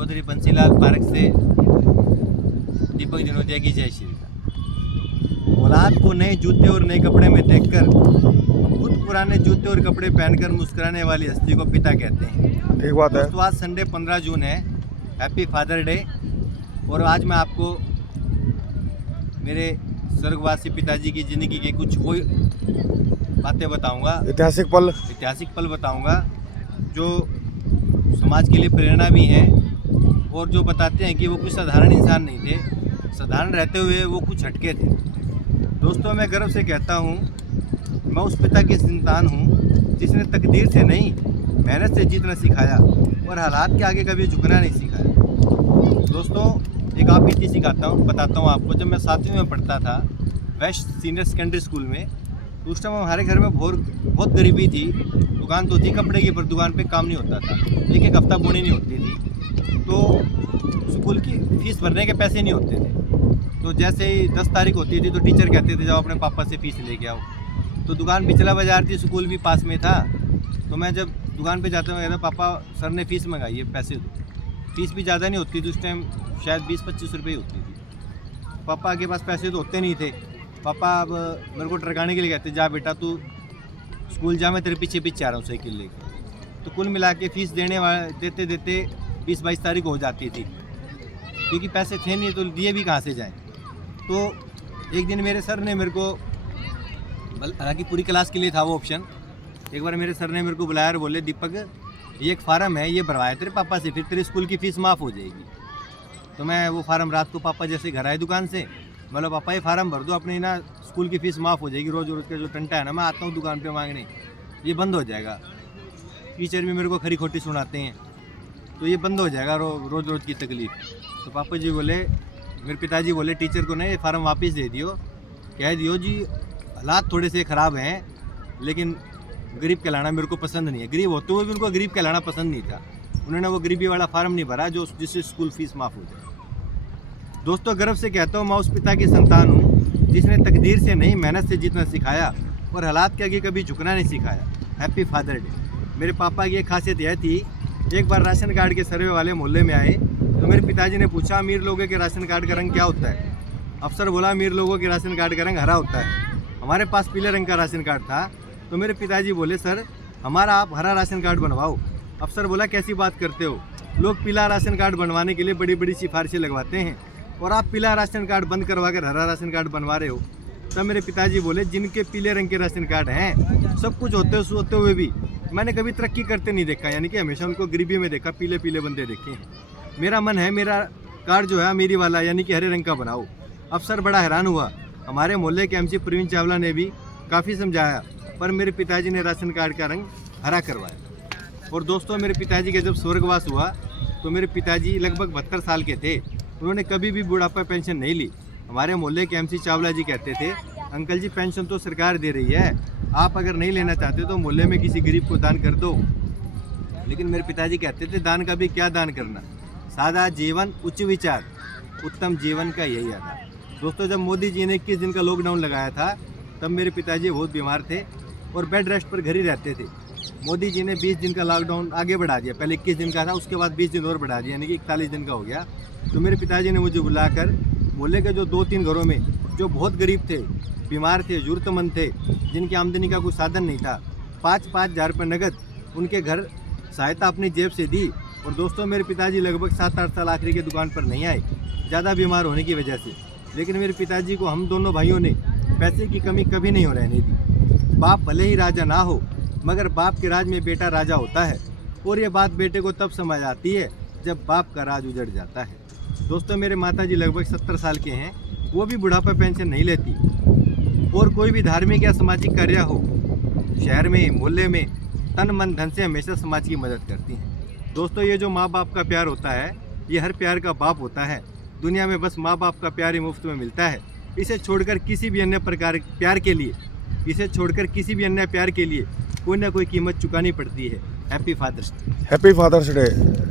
Chaudhary Bansilal park से दीपक जनोदिया की जय श्री राम। औलाद को नए जूते और नए कपड़े में देखकर खुद पुराने जूते और कपड़े पहनकर मुस्कुराने वाली हस्ती को पिता कहते हैं। ठीक बात है। तो आज संडे 15 जून है, हैप्पी फादर डे। और आज मैं आपको मेरे स्वर्गवासी पिताजी की ज़िंदगी के कुछ वो बातें बताऊंगा, ऐतिहासिक पल बताऊंगा जो समाज के लिए प्रेरणा भी हैं और जो बताते हैं कि वो कुछ साधारण इंसान नहीं थे, साधारण रहते हुए वो कुछ हटके थे। दोस्तों, मैं गर्व से कहता हूँ मैं उस पिता की संतान हूँ जिसने तकदीर से नहीं मेहनत से जीतना सिखाया और हालात के आगे कभी झुकना नहीं सिखाया। दोस्तों, एक आप बीती बताता हूँ आपको। जब मैं 7वीं में पढ़ता था वेस्ट सीनियर सेकेंडरी स्कूल में, तो उस टाइम हमारे घर में बहुत गरीबी थी। दुकान तो थी कपड़े की, पर दुकान पे काम नहीं होता था, एक हफ्ता बोनी नहीं होती थी, तो स्कूल की फीस भरने के पैसे नहीं होते थे। तो जैसे ही 10 तारीख होती थी तो टीचर कहते थे जाओ अपने पापा से फीस लेके आओ। तो दुकान पिछला बाजार थी, स्कूल भी पास में था। तो मैं जब दुकान पे जाता मैं कहता पापा सर ने फ़ीस मंगाई है, पैसे दो। फीस भी ज़्यादा नहीं होती थी उस टाइम, शायद 20-25 रुपये ही होती थी। पापा के पास पैसे तो होते नहीं थे। पापा अब मेरे को टरकाने के लिए कहते जा बेटा तू स्कूल जा, मैं तेरे पीछे पीछे आ रहा हूँ साइकिल लेके। तो कुल मिला के फ़ीस देते 20-22 तारीख हो जाती थी, क्योंकि पैसे थे नहीं तो दिए भी कहाँ से जाएँ। तो एक दिन मेरे सर ने मेरे को, हालांकि पूरी क्लास के लिए था वो ऑप्शन, एक बार मेरे सर ने मेरे को बुलाया और बोले दीपक ये एक फार्म है, ये भरवाया तेरे पापा से, फिर तेरी स्कूल की फ़ीस माफ़ हो जाएगी। तो मैं वो फार्म रात को पापा जैसे घर आए दुकान से, बोला पापा ये फार्म भर दो, अपनी ना स्कूल की फ़ीस माफ़ हो जाएगी। रोज़ रोज़ का जो टंटा है ना, मैं आता हूँ दुकान पे मांगने, ये बंद हो जाएगा। टीचर भी मेरे को खरी खोटी सुनाते हैं, तो ये बंद हो जाएगा रोज़ रोज़ की तकलीफ़। तो पापा जी बोले, मेरे पिताजी बोले टीचर को नहीं, ये फार्म वापस दे दियो, कह दियो जी हालात थोड़े से ख़राब हैं, लेकिन गरीब कहलाना मेरे को पसंद नहीं है। गरीब होते हुए भी उनको गरीब कहलाना पसंद नहीं था। उन्होंने वो गरीबी वाला फार्म नहीं भरा जो जिससे स्कूल फीस माफ़ हो जाए। दोस्तों, गर्व से कहता हूँ मैं उस पिता की संतान हूँ जिसने तकदीर से नहीं मेहनत से जीतना सिखाया और हालात के आगे कभी झुकना नहीं सिखाया। Happy father day. मेरे पापा की एक खासियत यह थी, एक बार राशन कार्ड के सर्वे वाले मोहल्ले में आए तो मेरे पिताजी ने पूछा अमीर लोगों के राशन कार्ड का रंग क्या होता है। अफसर बोला अमीर लोगों के राशन कार्ड का रंग हरा होता है। हमारे पास पीले रंग का राशन कार्ड था, तो मेरे पिताजी बोले सर हमारा आप हरा राशन कार्ड बनवाओ। अफसर बोला कैसी बात करते हो, लोग पीला राशन कार्ड बनवाने के लिए बड़ी बड़ी सिफारिशें लगवाते हैं और आप पीला राशन कार्ड बंद करवा कर हरा राशन कार्ड बनवा रहे हो। तब मेरे पिताजी बोले जिनके पीले रंग के राशन कार्ड हैं, सब कुछ होते हुए भी मैंने कभी तरक्की करते नहीं देखा, यानी कि हमेशा उनको गरीबी में देखा, पीले पीले बंदे देखे हैं। मेरा मन है मेरा कार्ड जो है अमीरी वाला यानी कि हरे रंग का बनाओ। अफसर बड़ा हैरान हुआ। हमारे मोहल्ले के MC प्रवीण चावला ने भी काफ़ी समझाया, पर मेरे पिताजी ने राशन कार्ड का रंग हरा करवाया। और दोस्तों, मेरे पिताजी का जब स्वर्गवास हुआ तो मेरे पिताजी लगभग 72 साल के थे। उन्होंने कभी भी बुढ़ापा पेंशन नहीं ली। हमारे मोहल्ले के MC चावला जी कहते थे अंकल जी पेंशन तो सरकार दे रही है, आप अगर नहीं लेना चाहते तो मोहल्ले में किसी गरीब को दान कर दो। लेकिन मेरे पिताजी कहते थे दान का भी क्या दान करना, सादा जीवन उच्च विचार, उत्तम जीवन का यही आधार। दोस्तों, जब मोदी जी ने 21 दिन का लॉकडाउन लगाया था तब मेरे पिताजी बहुत बीमार थे और बेड रेस्ट पर घर ही रहते थे। मोदी जी ने 20 दिन का लॉकडाउन आगे बढ़ा दिया, पहले 21 दिन का था, उसके बाद 20 दिन और बढ़ा दिया, यानी कि 41 दिन का हो गया। तो मेरे पिताजी ने मुझे बुलाकर मोहल्ले के जो 2-3 घरों में जो बहुत गरीब थे, बीमार थे, ज़रूरतमंद थे, जिनकी आमदनी का कोई साधन नहीं था, 5-5 हज़ार रुपये नगद उनके घर सहायता अपनी जेब से दी। और दोस्तों, मेरे पिताजी लगभग 7-8 साल आखिरी के दुकान पर नहीं आए, ज़्यादा बीमार होने की वजह से। लेकिन मेरे पिताजी को हम दोनों भाइयों ने पैसे की कमी कभी नहीं हो रहने दी। बाप भले ही राजा ना हो, मगर बाप के राज में बेटा राजा होता है, और ये बात बेटे को तब समझ आती है जब बाप का राज उजड़ जाता है। दोस्तों, मेरे माताजी लगभग 70 साल के हैं, वो भी बुढ़ापा पेंशन नहीं लेती। और कोई भी धार्मिक या सामाजिक कार्य हो, शहर में मोहल्ले में, तन मन धन से हमेशा समाज की मदद करती हैं। दोस्तों, ये जो माँ बाप का प्यार होता है, ये हर प्यार का बाप होता है। दुनिया में बस माँ बाप का प्यार ही मुफ्त में मिलता है। इसे छोड़कर किसी भी अन्य प्रकार प्यार के लिए कोई ना कोई कीमत चुकानी पड़ती है। Happy father's day. Happy father's day.